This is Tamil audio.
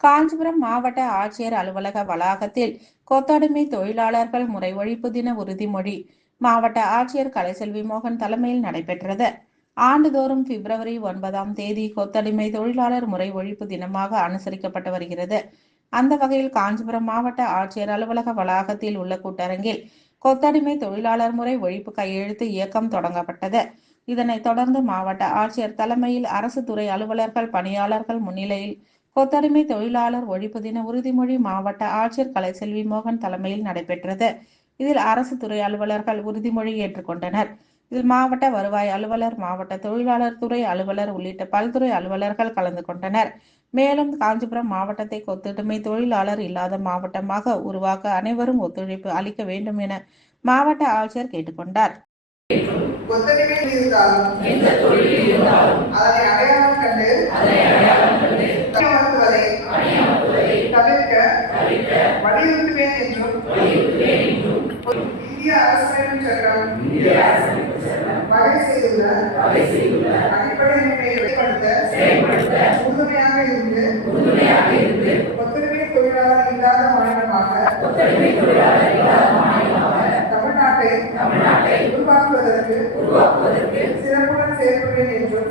காஞ்சிபுரம் மாவட்ட ஆட்சியர் அலுவலக வளாகத்தில் கொத்தடிமை தொழிலாளர்கள் முறை ஒழிப்பு தின உறுதிமொழி மாவட்ட ஆட்சியர் கலைசெல்வி மோகன் தலைமையில் நடைபெற்றது. ஆண்டுதோறும் பிப்ரவரி 9ஆம் தேதி கொத்தடிமை தொழிலாளர் முறை ஒழிப்பு தினமாக அனுசரிக்கப்பட்டு வருகிறது. அந்த வகையில் காஞ்சிபுரம் மாவட்ட ஆட்சியர் அலுவலக வளாகத்தில் உள்ள கூட்டரங்கில் கொத்தடிமை தொழிலாளர் முறை ஒழிப்பு கையெழுத்து இயக்கம் தொடங்கப்பட்டது. இதனைத் தொடர்ந்து மாவட்ட ஆட்சியர் தலைமையில் அரசு துறை அலுவலர்கள், பணியாளர்கள் முன்னிலையில் கொத்தடிமை தொழிலாளர் ஒழிப்பு தின உறுதிமொழி மாவட்ட ஆட்சியர் கலைசெல்வி மோகன் தலைமையில் நடைபெற்றது. இதில் அரசு துறை அலுவலர்கள் உறுதிமொழி ஏற்றுக்கொண்டனர். இதில் மாவட்ட வருவாய் அலுவலர், மாவட்ட தொழிலாளர் துறை அலுவலர் உள்ளிட்ட பல்துறை அலுவலர்கள் கலந்து கொண்டனர். மேலும் காஞ்சிபுரம் மாவட்டத்தை கொத்தடிமை தொழிலாளர் இல்லாத மாவட்டமாக உருவாக்க அனைவரும் ஒத்துழைப்பு அளிக்க வேண்டும் என மாவட்ட ஆட்சியர் கேட்டுக்கொண்டார். கொத்தடிமை இருந்தாலும் அதனை அடையாளம் கண்டு தவிர்க்க வலியுறுத்துவேன் என்றும் இந்திய அரசியலமைப்பு சட்டம் வகை செய்துள்ள அடிப்படை உரிமைகளை செயல்படுத்த உறுதுணையாக இருந்து கொத்தடிமை தொழிலாளர் இல்லாத மாநிலமாக தமிழ்நாட்டை உருவாக்குவதற்கு சிறப்புடன் செயல்படுவேன் என்றும்